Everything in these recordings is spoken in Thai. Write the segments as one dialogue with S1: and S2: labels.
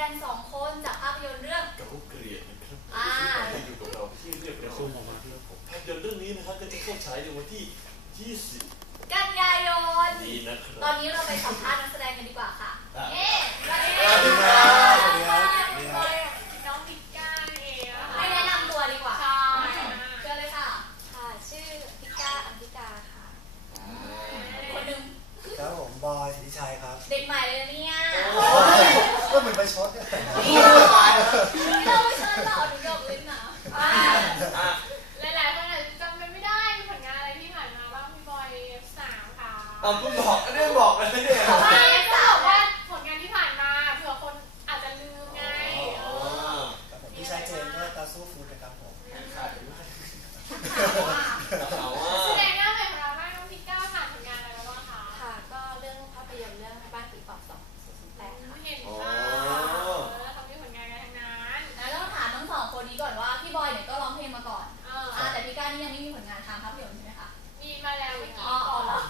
S1: ง2 คนจากภาพยนตร์เรื่อง
S2: กับผู้เกลียดนะครับที่อยู่กับเราที่เรียบร้อยภาพยนตร์เรื่องนี้นะครับก็จะเข้าฉายในวันที่ 20
S1: กันยายน
S2: นี้นะครับ
S1: ตอนนี้เราไปสัมภาษณ์นักแสดงกันดีกว่าค่ะเอ๊ะสวัสดี
S3: น้องพิก้าเอง
S1: ให้แนะนำตัวดีกว่า
S3: ใช่
S1: เชิญเลยค่ะ
S4: ค่ะชื่อพิก้าอัมพิกาค่ะ
S1: คนหนึ่ง
S5: ครับผมบอยสิทธิชัยครับ
S1: เด็กใหม่เลยเนี่ย
S5: ก็เหมือนไปช็อตเนี่ย
S1: นี่เราเชิญต่อหนูยกลิ้นนะ
S3: หลายๆคนอาจจะจำไม่ได้ผลงานอะไรที่ผ่านมาบ้างพี่บอย3ค่ะ
S2: เพิ่งบอกก็ได้บอกกันเลยเนี่ย
S3: ไม่ก็บอกว่าผลงานที่ผ่านมาเผื่อคนอาจจะลืมไง
S5: ผมที่ชัดเจนก็ตาสู้ฟูดนะครับผม
S2: ขาดด้วย
S3: แสดงหน้าใหม่ของเราบ้างน้องพิก้าผ่านผลงานอะไรบ้างคะ
S4: ค่ะก็เรื่องภาพยนตร์เรื่องบ้านปีปอบ2008ค่ะ
S3: เห็นเขามีผลงานกันทั้งนั้น
S1: แล้วต้องถามทั้ง2 คนนี้ก่อนว่าพี่บอยเนี่ยก็ร้องเพลงมาก่อนแต่พี่ก้านี่ยังไม่มีผลงานทางภาพยนตร์ใช่ไหมคะ
S3: มีมาแล้วเมื่อกี้
S1: แล้ว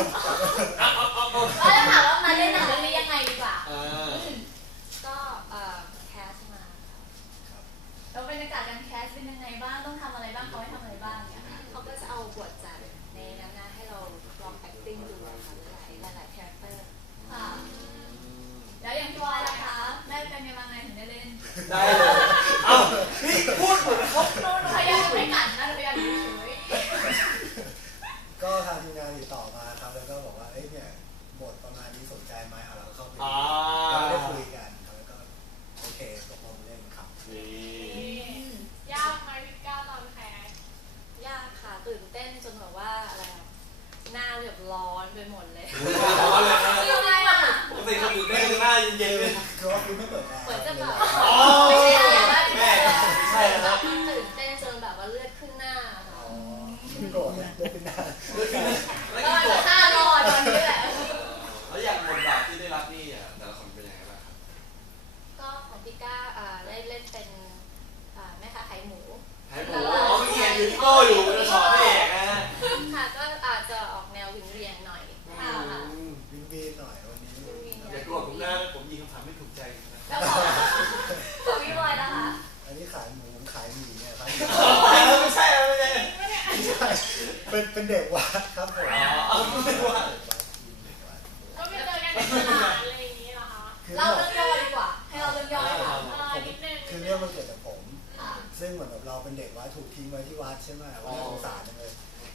S1: ถามว่ามาเล่นหนังเรื่องนี้ยังไงดีกว่า
S4: ก็แคสมา
S1: แล้วบรรยากาศการแคสเป็นยังไงบ้างต้องทำอะไรบ้างเขาให้ทำอะไรบ้างเนี่ย
S4: เขาก็จะเอาบทจากในนั้นนะให้เราลอง acting ดูค่ะหลายคาแรคเตอร์
S1: ค่ะแล้วอย่างพี่บอยล่ะคะได้เป็นยังไงถึงได้เล่น
S2: ได้เลยพี่พูดเหมือนเขา
S1: พยายามไม่กัดนะพยายามเฉย
S5: ก็ทางทีมงานติดต่อมาครับแล้วก็บอกว่าเอ้ยเนี่ยบทประมาณนี้สนใจไหมเราก็เข้าไปได้คุยกันแล้วก็โอเคตกลงเล่นครับ
S3: ยากไหมพิก้าตอนแคส
S4: ยากค่ะตื่นเต้นจนแบบว่าอะไรหน้าแบบร้อนไปหมดเลย
S2: ร้อนเลยนะ
S1: ยังไงอ่ะ
S2: ปกติคนอื่นไม่หน้าเย็นๆเลย
S5: คือว่าคุณไม่เปิดแอร์
S4: เปิดจะแบบ
S1: ไม่ใช่
S2: แม่ใช่ครับ
S4: ตื่นเต้นจนแบบว่าเลือดขึ้นหน้า
S5: โกรธเลยเลือดขึ้นหน้า
S1: ก็จะ5 รอตอนนี้แหละ
S2: แล้วอย่างบทบาทที่ได้รับนี่แต่ละคนเป็นยังไงบ้างครับ
S4: ก็ของพี่ก้าได้เล่นเป็นแม่ค้าขายหมู
S2: มีเห็นอยู่ที่โก้อยู่จะสอนเอกนะ
S4: ค่ะก็อาจจะออกแนววิงเวียนหน่อย
S5: วิงเวียนหน่อยวันนี้
S2: อย่ากลัวผมนะผมยิงคำถามไม่ถูกใจนะ
S1: แล้วของพี่บอยนะคะ
S5: อันนี้ขายหมูขายหมี่เนี่ยครับ
S2: ไม่ใช่
S5: เป็นเด็กวัดครับผม
S3: ก็ไปเจอกันในตลาดอะไรอย่างนี้เหรอคะ
S1: เราเรื่องย่อดีกว่าให้เราเรื่องย่อดีกว่า
S3: นิดนึง
S5: คือเรื่องมันเกิดจากผมซึ่งเหมือนแบบเราเป็นเด็กวัดถูกทิ้งไว้ที่วัดใช่ไหมว่าน่าสงสารจังเลย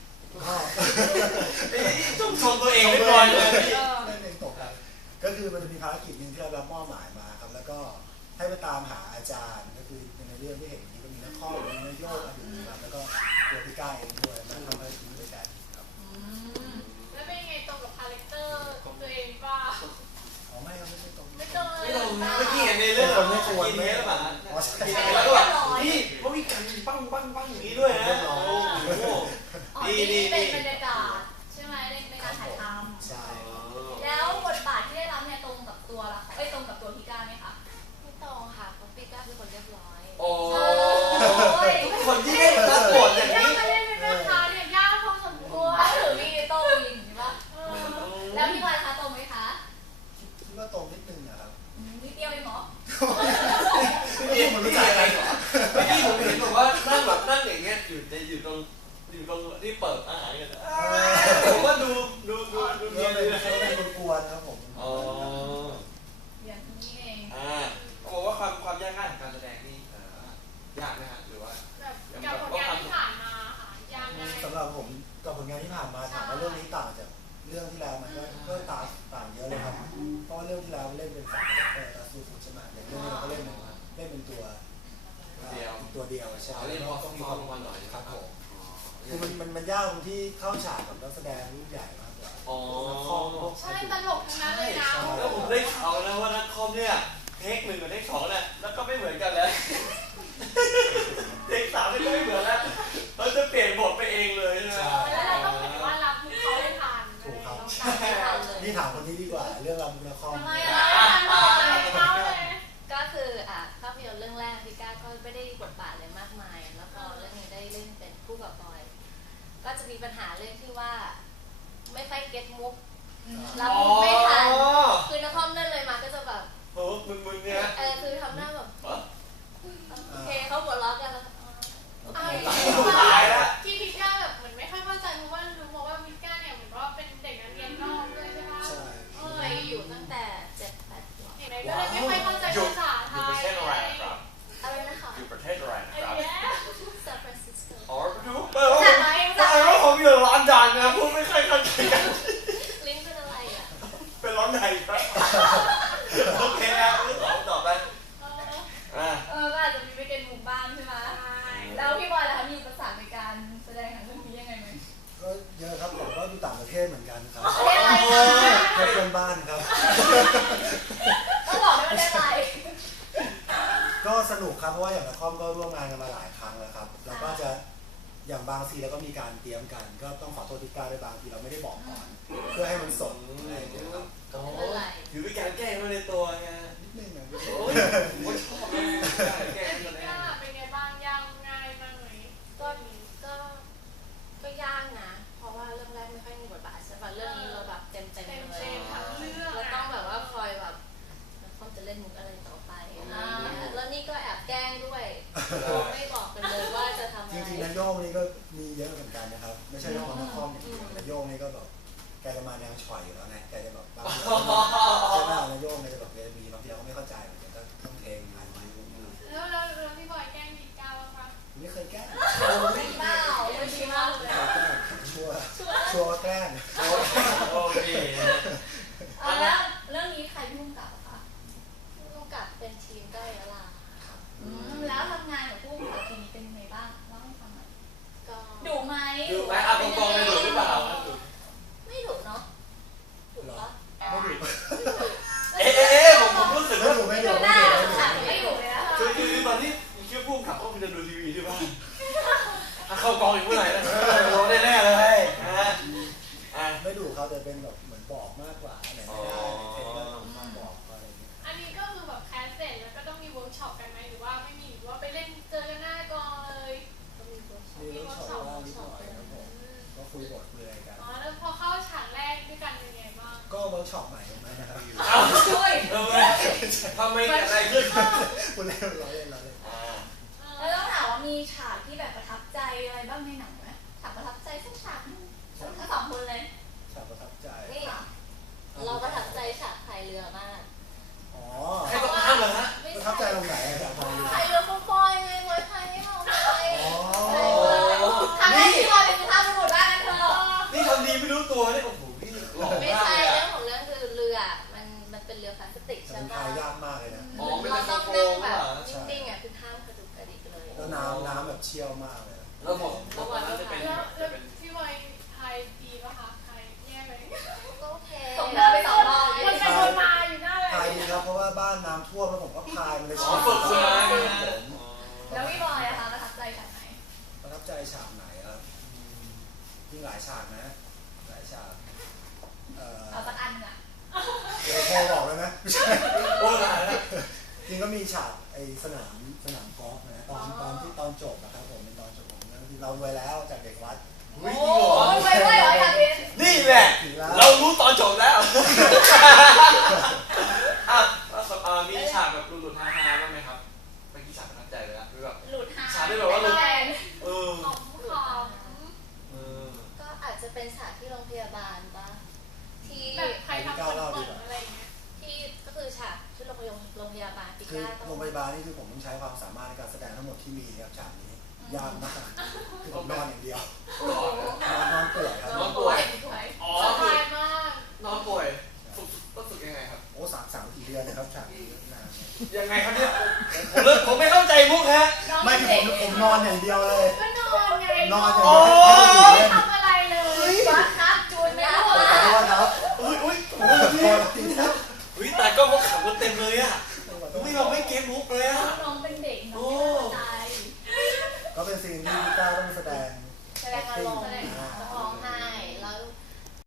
S2: ต้องชมตัวเองไม่ปล่อยเลย
S5: เล่นเองตกกันก็คือมันจะมีภารกิจหนึ่งที่เรารับมอบหมายมาครับแล้วก็ให้ไปตามหาอาจารย์ก็คือในเรื่องที่เห็นนี้ก็มีนักข้อมีนักโยกอดุลครับแล้วก็ตัวพี่ก้าเองด้วยมาทำให้ทีมด้วยกันครับ
S3: แล้วเป็นยังไงตรงกับคาแรคเตอร์ของตัวเองป่ะ
S5: ไม่ครับไม่ตรง
S3: ไม่ตรงเลย
S2: เมื่อกี้เห็นในเรื่อง
S5: ไม่ควร
S2: กินเนี้ยป่ะ
S5: แล้ว
S2: ก็แบบนี่เขามีการปั้งอย่างนี้ด้วยนะ
S1: นี่เป็นบรรยากาศใช่ไหมในการถ่ายท
S5: ำใช่
S1: แล้วบทบาทที่ได้รับเนี่ยตรงกับตัวละตรงกับตัวพี่ก้าไหมคะ
S4: ไม่ตรงค่ะเพราะพี่ก้าเป็นคนเรียบร้อย
S2: โอ้ยคนที่ได้รับบทอย่างนี้
S3: ไม่ได้เป็นแม่ค้าเนี่ยยากพอสมควร
S1: หรือมีโต้ยิงใช่ปะแล้วพี่บอยคะตรงไหมคะ
S5: คิดว่าตรงนิดนึงนะครับ
S1: นิดเดียวเองเหรอ
S5: นี่ผมรู้จักกัน
S2: เมื่อกี้ผมเห็นบอกว่านั่งอย่างเงี้ยอยู่ตรงที่เปิดอาหารกันผมว่าดูเรียนเลยนะ
S5: เป็นกวนครับผม
S1: อย่างนี้เอง
S2: บอกว่าความยากง่ายของการแสดงนี่ยากไหมฮะหรือว่า
S3: กับผลงานที่ผ่านมาค่ะยากง่าย
S5: สำหรับผมกับผลงานที่ผ่านมาถามว่าเรื่องนี้ต่างจากเรื่องที่แล้วมันก็ต่างเยอะเลยครับเพราะว่าเรื่องที่แล้วเล่นเป็นฝั่งตาสู้ใช่ไหมอย่างเรื่องนี้เราก็เล่นเป็นตัวเดียวใช่
S2: เล่นพอต้องมีความระวังหน่อย
S5: ครับผมคือมันยากตรงที่เข้าฉากกับนักแสดงรุ่นใหญ่มากกว่า
S3: ใช่ตลกทั้งนั้นเลยนะ
S2: แล้วผมได้ข่าวนะว่านักคอมเนี่ยเทค 1กับเทค 2เนี่ยแล้วก็ไม่เหมือนกันแล้วเทค 3นี่ก็ไม่เหมือนแล้วเราจะเปลี่ยนบทไปเองเลยใช่ไหม
S3: แล้วเราต้องเหมือนว่ารับมุกเขาได้ทัน
S5: ถูกครับนี่ถามคนนี้ดีกว่าเรื่องรับมุกนักคอม
S1: ทำไม
S4: ก็คือภาพยนตร์เรื่องแรกพี่ก้าก็ไม่ได้บทบาทอะไรมากมายแล้วพอเรื่องนี้ได้เล่นเป็นคู่กับบอยก็จะมีปัญหาเรื่องที่ว่าไม่ค่อยเก็ตมุกรับมุกไม่ทันคือนักคอมเล่นเลยมาก็จะแบบ
S2: มึงเนี่ย
S4: คือท
S2: อนไหนครับโอเคครับเรื่องของต่อไปอ่า
S1: ก็อาจจะมีไปเกณฑ์หมู่บ้านใช่ไหมแล้วพี่บอยล่ะคะมีอุปสรรคในการแสดงหนังเรื่องนี้ยังไงไหม
S5: ก็เยอะครับผมก็ดูต่างประเทศเหมือนกันครับ
S1: ประเทศอะไรคะ
S5: เพื่อนบ้านครับ
S1: ต้องบอกด้วยประเทศอะไร
S5: ก็สนุกครับเพราะว่าอย่างละครก็ร่วมงานกันมาหลายครั้งแล้วครับแล้วก็จะอย่างบางซีแล้วก็มีการเตรียมกัน ก็ต้องขอโทษที่กล้าด้วยบางทีเราไม่ได้บอกก่อนเพื่อให้มันสมอะไรอย่างเงี้ยครับ
S2: โอ้ถือเป็นการแกล้งมาในตัวไง
S5: นิดนึงนะ
S2: โอ้ยผมชอบเลยแกล้งกัน
S3: ก็เป็นไงบ้างยากง่ายมากไหม
S4: ก็ยากนะ เพราะว่าเรื่องแรกไม่ค่อยมีบทบาทใช่ป่ะเรื่องนี้เราแบบเต็มเลย
S3: เต็มทั้งเรื่อง
S4: เราต้องแบบว่าคอยแบบคอมจะเล่นมุกอะไรต่อไปอะไรอย่างเงี้ยแล้วนี่ก็แอบแกล้งด้วยไม่บอกกันเลยว่าจะทำอะ
S5: จ
S4: ไร
S5: ริงๆนายโยงนี่ก็มีเยอะเหมือนกันนะครับไม่ใช่เฉพาะนักคอมอย่างเดียวนายโยงนี่ก็แบบแกจะมาแนวฉ่อยอยู่แล้วไงแกจะแบบบางทีใช่ไหมนายโยงเนี่ยจะแบบมีบางทีเราก็ไม่เข้าใจเหมือนกันก็ต้องเทงอ่านมาอยู่
S3: แล้วพี่บอยแกล้งดีก้าวป่ะ
S5: ไม่เคยแกล้ง
S1: จริงเปล่าไม่จริงมากเลย
S5: ชัวร์แกล้ง
S2: โอเค
S1: แล้วเรื่องนี้ใครพุ่งกับอะคะ
S4: ผู้กำกับเป็นทีมก้อยยะลา
S1: แล้วทำงานกับผู้กำกับทีนี้เป็นยังไงบ้างเล่าให้ฟังหน่อย
S4: ก็
S1: ดุไหม
S2: ดูไหมอ่ะกองๆเลยดูหรือเปล่า
S4: ไม่ดุเนาะดุปะ
S5: ไม่ดุ
S2: ผมรู้สึก
S5: ไม่
S2: ว่า
S5: ดุไม่ดุ
S1: ดูห
S5: ไม่
S1: น้า
S5: ดุ
S1: ฉากไม่ดุเลยนะ
S2: คือตอนที่คิดว่าพุ่งขับก็คือจะดูทีวีที่บ้านเข้ากองอีกเมื่อไหร่นะโดนแน่ๆเลยนะ
S5: ไม่ดุเขาแต่เป็นแบบเหมือนบอกมากกว่าไหนไม่ได้เทนก็ต้องมาบอกอะไรอย่างเงี้ย
S3: อันนี้ก็คือแบบแคสเสร็จแล้วก็ต้องมีเวิร์กช็อปกันไหมหรือว่าไม่มีหรือว่าไปเล่นเจอกันหน้ากองเลย
S4: ก็มีเวิร์กช็อป
S5: มีเวิร์กช็อปบ้างนิดหน่อยครับผมก็คุยบทคุยอะไรกัน
S3: อ๋อแล้วพอเข้าฉากแรกด้วยกันเป็นไงบ้าง
S5: ก็เวิร์กช็อปใหม่ไหมนะครับ
S1: ช่วย
S2: ทำไมเกิดอะไรขึ้น
S5: คุณเล่นเราเล่น
S1: แล้วต้องถามว่ามีฉากที่แบบประทับใจอะไรบ้างในหนังไหมฉากประทับใจสักฉากนึงทั้งสองคนเลย
S5: ฉากประทับใจ
S4: นี่เราประทับใจฉากพายเรือมาก
S5: อ๋อ
S2: ใครต้องห้ามเหรอฮะ
S5: ประทับใจตรงไหนอะครับ
S4: พายเรือเขาปล่อยไงไว้พายให้เราไป
S5: อ๋อ
S1: ทำให้พี่บอยเป็นสุภาพบุรุษบ้างนะเธอ
S2: นี่ทำดีไม่รู้ตัวนี่โอ้โหพี่หล่อ
S4: ไม่
S2: มาก
S4: ใช่
S2: เลย
S4: เรื่
S2: อะ
S4: องของเรื่องคือเรือมันเป็นเรือพลาสติก
S5: แต่
S4: ใช่
S5: มัน
S4: ไหม
S5: พายยากมากเลยนะ
S2: อ๋อไม่
S4: เรา
S2: ใช่
S4: ต้อง
S2: โคร
S4: นั่ง
S2: ง
S4: แบ
S2: เหร
S4: บ
S2: อ
S4: นิ่งๆอ่ะคือห้ามกระดุกกระดิกเลย
S5: แล้วน้ำแบบเชี่ยวมากเลย
S2: แล้วผมตอนนั้นจะเป็น
S3: แล้ว
S2: จะเป็น
S3: พี่บอยพายดีป่ะคะพายแย่ไหม
S4: ก็โอเค
S1: ตกน้ำไป2 รอบ
S3: มันไปวนมาอยู่หน้าเลย
S5: พายดีครับเพราะว่าบ้านน้ำท่วมแล้วผมก็พายมันเลย
S2: อ๋อฝึกคุณมา
S5: ผม
S1: แล้วพี่บอยอะคะประทับใจฉากไหน
S5: ประทับใจฉากไหนครับจริงหลายฉากนะหลายฉาก
S1: เอาสักอันอะ
S5: เดี๋ยวพอบอกแล้วนะไม่ใช่
S2: โอ้ยตายแล้ว
S5: จริงก็มีฉากไอ้สนามกอล์ฟนะตอนจบนะครับผมเป็นตอนจบของเรื่องที่เรารวยแล้วจากเด็กวัด
S1: โอ้ยไปด้วยเหรออยากเห็น
S2: นี่แหละ เรารู้ตอนจบแล้วมีฉากแบบหลุดๆฮาๆบ้างไหมครับเมื่อกี้ฉากประทับใจเลยนะคือแบบ
S1: หลุดหา
S2: ฉากที่แบบว่าหลุด
S1: แฟน
S2: เออ
S3: ของ
S4: ก็อาจจะเป็นฉากที่โรงพยาบาลปะที่
S3: แบบใครทำคนเปิดอะไรอย่างเงี้ย
S4: ที่ก็คือฉากที่โรงพยาบาลปิ
S5: คือ
S4: ก้าต้อง
S5: โรงพยาบาลนี่คือผมต้องใช้ความสามารถในการแสดงทั้งหมดที่มีครับฉากนี้ยากมากคือผมนอนอย่างเดียวนอนป่วยครับ
S2: นอนป่วย
S1: สวย
S2: อ๋อ
S3: ส
S2: คือบ
S3: ายมาก
S2: นอนป่วยฝึกต้องฝึกยังไงครับ
S5: โอ้3-4 เดือนนะครับฉากนี้นาน
S2: ยังไงครับเนี่ยผมไม่เข้าใจมุกฮะ
S1: น้อง
S5: ไม่
S1: เด็ก
S5: ผมนอนอย่างเดียวเลย
S3: ก็นอนไง
S5: นอนอย่าง
S2: โอ้
S5: เดียวให้คนอื่นเล่น
S3: ทำอะไรเลย
S1: วัดครับจูนไม่รู้
S5: ขอ
S1: ว่า
S5: โทษครับ
S2: อุ้ย
S5: ขอโทษทีครับ
S2: อุ้ยแต่ก็พวกขับกันเต็มเลยอ่ะไม่เราไม่เก็ตมุกเลยอ่ะ
S1: น้องเป็นเด็กน้องไม่เข้าใจ
S5: ก็เป็นซีนที่พี่ก้าวต้องแสดง
S1: แสดงอารมณ์
S5: acting